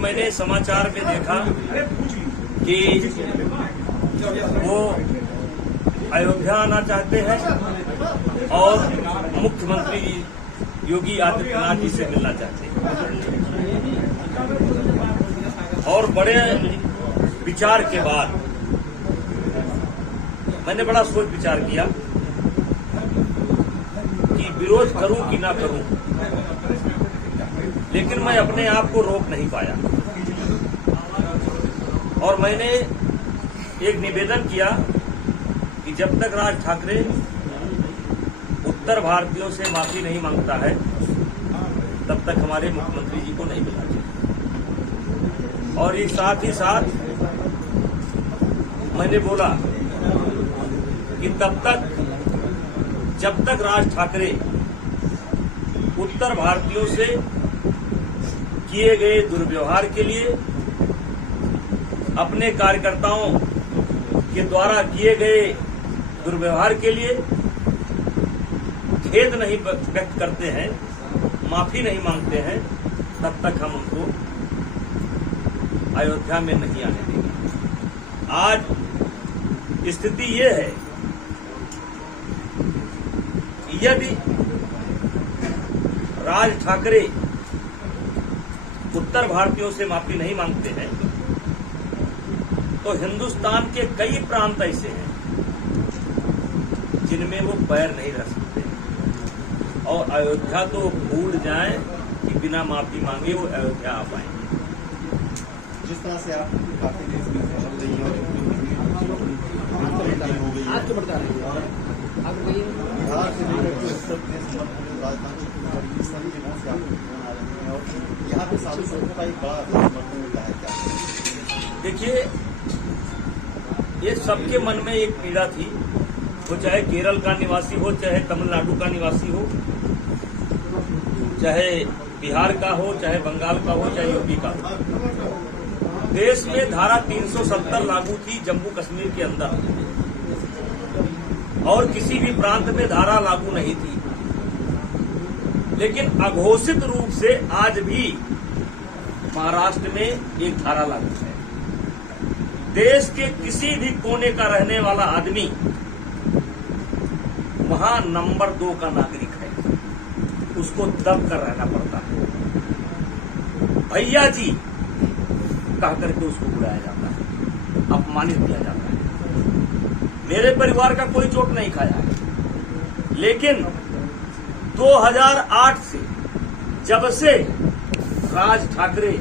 मैंने समाचार में देखा कि वो अयोध्या आना चाहते हैं और मुख्यमंत्री योगी आदित्यनाथ जी से मिलना चाहते हैं और बड़े विचार के बाद मैंने बड़ा सोच विचार किया कि विरोध करूं कि ना करूं, लेकिन मैं अपने आप को रोक नहीं पाया और मैंने एक निवेदन किया कि जब तक राज ठाकरे उत्तर भारतीयों से माफी नहीं मांगता है तब तक हमारे मुख्यमंत्री जी को नहीं मिलना चाहिए। और ये साथ ही साथ मैंने बोला कि जब तक राज ठाकरे उत्तर भारतीयों से किए गए दुर्व्यवहार के लिए, अपने कार्यकर्ताओं के द्वारा किए गए दुर्व्यवहार के लिए खेद नहीं व्यक्त करते हैं, माफी नहीं मांगते हैं, तब तक हम उनको अयोध्या में नहीं आने देंगे। आज स्थिति ये है कि यदि राज ठाकरे उत्तर भारतीयों से माफी नहीं मांगते हैं तो हिंदुस्तान के कई प्रांत ऐसे हैं जिनमें वो पैर नहीं रख सकते और अयोध्या तो भूल जाएं कि बिना माफी मांगे वो अयोध्या आ पाएंगे। जिस तरह से आप काफी देश में चल रही है हो गई आज तो बता रही है और बिहार से लेकर उत्तर प्रदेश राजधानी इस सारी जगहों से आप फोन आ रहे हैं और यहाँ पे सांसदों का एक बड़ा समर्थन मिल रहा है। क्या देखिए, ये सबके मन में एक पीड़ा थी, वो चाहे केरल का निवासी हो, चाहे तमिलनाडु का निवासी हो, चाहे बिहार का हो, चाहे बंगाल का हो, चाहे यूपी का हो। देश में धारा 370 लागू थी जम्मू कश्मीर के अंदर और किसी भी प्रांत में धारा लागू नहीं थी, लेकिन अघोषित रूप से आज भी महाराष्ट्र में एक धारा लागू है। देश के किसी भी कोने का रहने वाला आदमी वहां नंबर 2 का नागरिक है, उसको दब कर रहना पड़ता है। भैया जी कह करके उसको बुलाया जाता है, अपमानित किया जाता है। मेरे परिवार का कोई चोट नहीं खाया है, लेकिन 2008 से जब से राज ठाकरे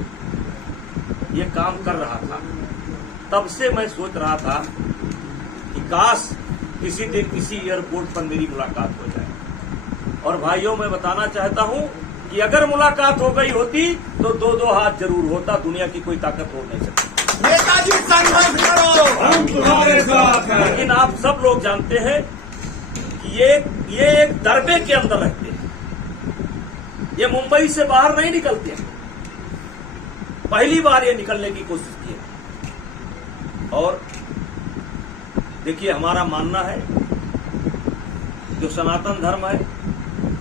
ये काम कर रहा था, तब से मैं सोच रहा था कि काश किसी दिन किसी एयरपोर्ट पर मेरी मुलाकात हो जाए। और भाइयों, मैं बताना चाहता हूं कि अगर मुलाकात हो गई होती तो 2-2 हाथ जरूर होता, दुनिया की कोई ताकत हो नहीं सकती। नेताजी संघर्ष करो, हम तुम्हारे साथ हैं। लेकिन आप सब लोग जानते हैं कि ये एक दरबे के अंदर रहते हैं, ये मुंबई से बाहर नहीं निकलते हैं। पहली बार ये निकलने की कोशिश की है। और देखिए, हमारा मानना है, जो सनातन धर्म है,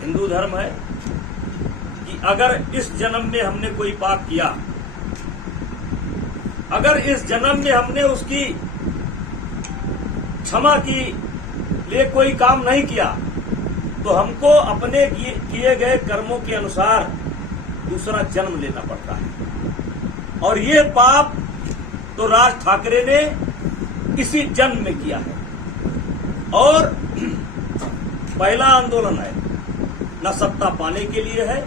हिंदू धर्म है, कि अगर इस जन्म में हमने कोई पाप किया, अगर इस जन्म में हमने उसकी क्षमा की लिए कोई काम नहीं किया, तो हमको अपने किए गए कर्मों के अनुसार दूसरा जन्म लेना पड़ता है। और ये पाप तो राज ठाकरे ने इसी जन्म में किया है। और पहला आंदोलन है, न सत्ता पाने के लिए है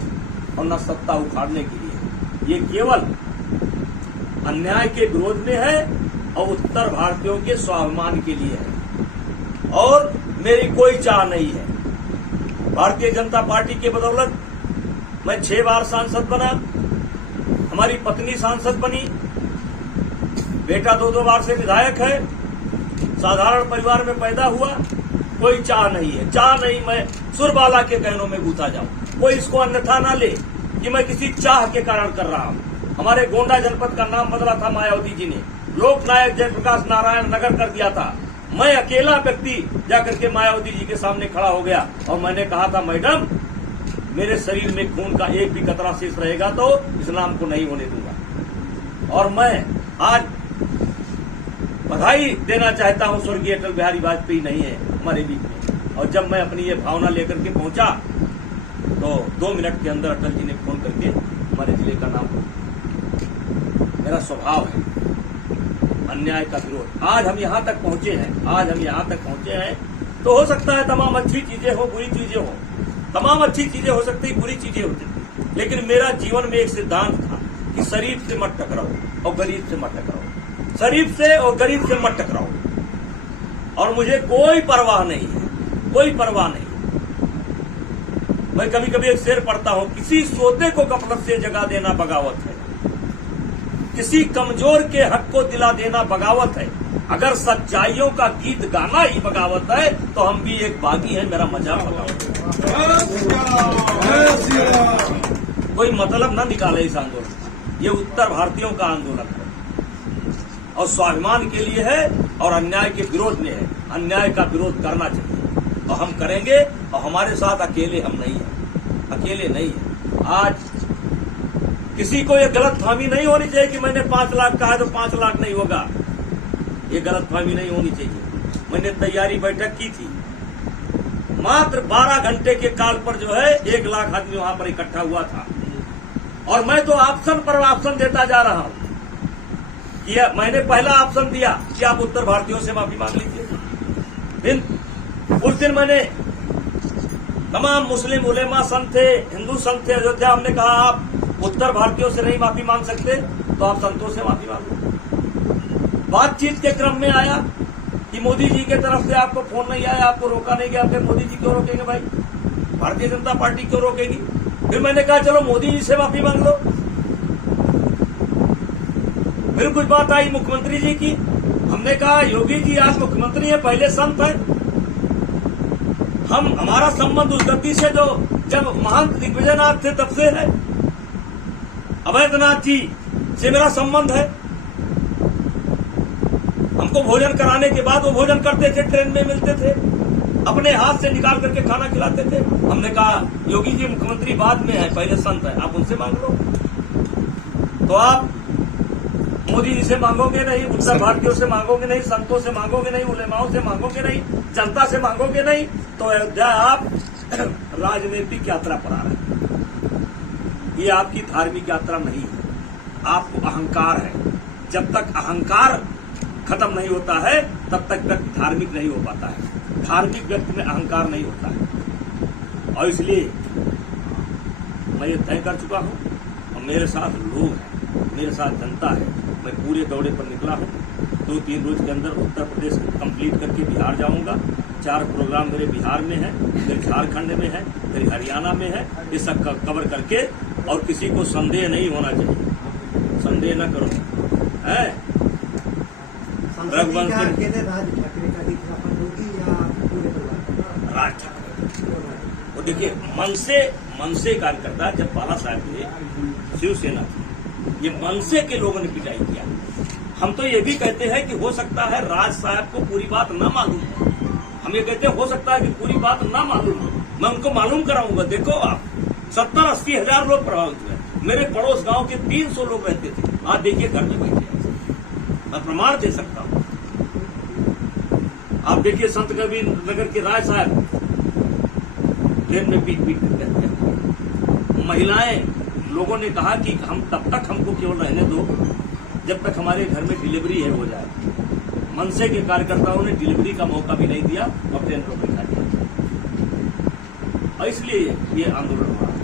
और न सत्ता उखाड़ने के लिए है। ये केवल अन्याय के विरोध में है और उत्तर भारतीयों के स्वाभिमान के लिए है। और मेरी कोई चाह नहीं है। भारतीय जनता पार्टी के बदौलत मैं 6 बार सांसद बना, हमारी पत्नी सांसद बनी, बेटा 2-2 बार से विधायक है, साधारण परिवार में पैदा हुआ। कोई चाह नहीं है, चाह नहीं मैं सुरबाला के कहनों में घुसा जाऊं। कोई इसको अन्यथा ना ले कि मैं किसी चाह के कारण कर रहा हूं। हमारे गोंडा जनपद का नाम बदला था मायावती जी ने, लोकनायक जयप्रकाश नारायण नगर कर दिया था। मैं अकेला व्यक्ति जाकर के मायावती जी के सामने खड़ा हो गया और मैंने कहा था, मैडम मेरे शरीर में खून का एक भी कतरा शेष रहेगा तो इस नाम को नहीं होने दूंगा। और मैं आज बधाई देना चाहता हूं स्वर्गीय अटल बिहारी वाजपेयी नहीं है हमारे बीच में। और जब मैं अपनी ये भावना लेकर के पहुंचा तो 2 मिनट के अंदर अटल जी ने फोन करके हमारे जिले का नाम, मेरा स्वभाव है अन्याय का विरोध। आज हम यहां तक पहुंचे हैं, तो हो सकता है तमाम अच्छी चीजें हो, बुरी चीजें हो, तमाम अच्छी चीजें हो सकती, बुरी चीजें होती, लेकिन मेरा जीवन में एक सिद्धांत था कि शरीफ से मत टकराओ और गरीब से मत टकराओ, शरीफ से और गरीब से मत टकराओ। और मुझे कोई परवाह नहीं है, कोई परवाह नहीं। मैं कभी कभी एक शेर पढ़ता हूं, किसी सोते को गफलत से जगा देना बगावत है, किसी कमजोर के हक को दिला देना बगावत है, अगर सच्चाइयों का गीत गाना ही बगावत है तो हम भी एक बागी हैं, मेरा मजाक बगावत है। कोई मतलब न निकाले इस आंदोलन का, ये उत्तर भारतीयों का आंदोलन है और स्वाभिमान के लिए है और अन्याय के विरोध में है। अन्याय का विरोध करना चाहिए और हम करेंगे, और हमारे साथ अकेले हम नहीं हैं, अकेले नहीं है। आज किसी को ये गलतफहमी नहीं होनी चाहिए कि मैंने 5 लाख कहा तो 5 लाख नहीं होगा, ये गलतफहमी नहीं होनी चाहिए। मैंने तैयारी बैठक की थी, मात्र 12 घंटे के काल पर जो है 1 लाख आदमी वहां पर इकट्ठा हुआ था। और मैं तो ऑप्शन पर ऑप्शन देता जा रहा हूं कि मैंने पहला ऑप्शन दिया कि आप उत्तर भारतीयों से माफी मांग लीजिए। उस दिन मैंने तमाम मुस्लिम उलेमा संत थे, हिंदू संत थे अयोध्या, हमने कहा आप उत्तर भारतीयों से नहीं माफी मांग सकते तो आप संतों से माफी मांगो। बातचीत के क्रम में आया कि मोदी जी के तरफ से आपको फोन नहीं आया, आपको रोका नहीं गया। फिर मोदी जी क्यों रोकेंगे भाई, भारतीय जनता पार्टी क्यों रोकेगी? फिर मैंने कहा चलो मोदी जी से माफी मांग लो। फिर कुछ बात आई मुख्यमंत्री जी की, हमने कहा योगी जी आप मुख्यमंत्री हैं, पहले संत हैं, हमारा संबंध उस गद्दी से जो जब महंत दिग्विजयनाथ थे तब से है, अवैधनाथ जी से मेरा संबंध है। हमको भोजन कराने के बाद वो भोजन करते थे, ट्रेन में मिलते थे, अपने हाथ से निकाल करके खाना खिलाते थे। हमने कहा योगी जी मुख्यमंत्री बाद में है, पहले संत है, आप उनसे मांग लो। तो आप मोदी जी से मांगोगे नहीं, उत्तर भारतीयों से मांगोगे नहीं, संतों से मांगोगे नहीं, उलेमाओं से मांगोगे नहीं, जनता से मांगोगे नहीं, तो अयोध्या आप राजनीतिक यात्रा पर आ रहे हैं। ये आपकी धार्मिक यात्रा नहीं है, आपको अहंकार है। जब तक अहंकार खत्म नहीं होता है तब तक धार्मिक नहीं हो पाता है। धार्मिक व्यक्ति में अहंकार नहीं होता है। और इसलिए मैं ये तय कर चुका हूं और मेरे साथ लोग हैं, मेरे साथ जनता है। मैं पूरे दौरे पर निकला हूं। 2-3 रोज के अंदर उत्तर प्रदेश कंप्लीट करके बिहार जाऊंगा। 4 प्रोग्राम मेरे बिहार में है, फिर झारखंड में है, फिर हरियाणा में है। ये सब कवर करके, और किसी को संदेह नहीं होना चाहिए, संदेह न करो है। रघुवंश राज ठाकरे वो देखिए मन से कार्यकर्ता, जब बाला साहब थे शिवसेना थी, ये मन से के लोगों ने पिटाई किया। हम तो ये भी कहते हैं कि हो सकता है राज साहब को पूरी बात न मालूम हो। हम ये कहते हैं हो सकता है कि पूरी बात न मालूम हो, मैं उनको मालूम कराऊंगा। देखो आप 70-80 हजार लोग प्रभावित हुए। मेरे पड़ोस गांव के 300 लोग रहते थे, आज देखिए घर में बैठे हैं। मैं प्रमाण दे सकता हूं। आप देखिए संत कबीर नगर के राय साहब ट्रेन में पीट कर हत्या। महिलाएं, लोगों ने कहा कि हम तब तक हमको केवल रहने दो जब तक हमारे घर में डिलीवरी है हो जाए। मनसे के कार्यकर्ताओं ने डिलीवरी का मौका भी नहीं दिया और ट्रेन पर बैठा दिया। और इसलिए ये आंदोलन हुआ है।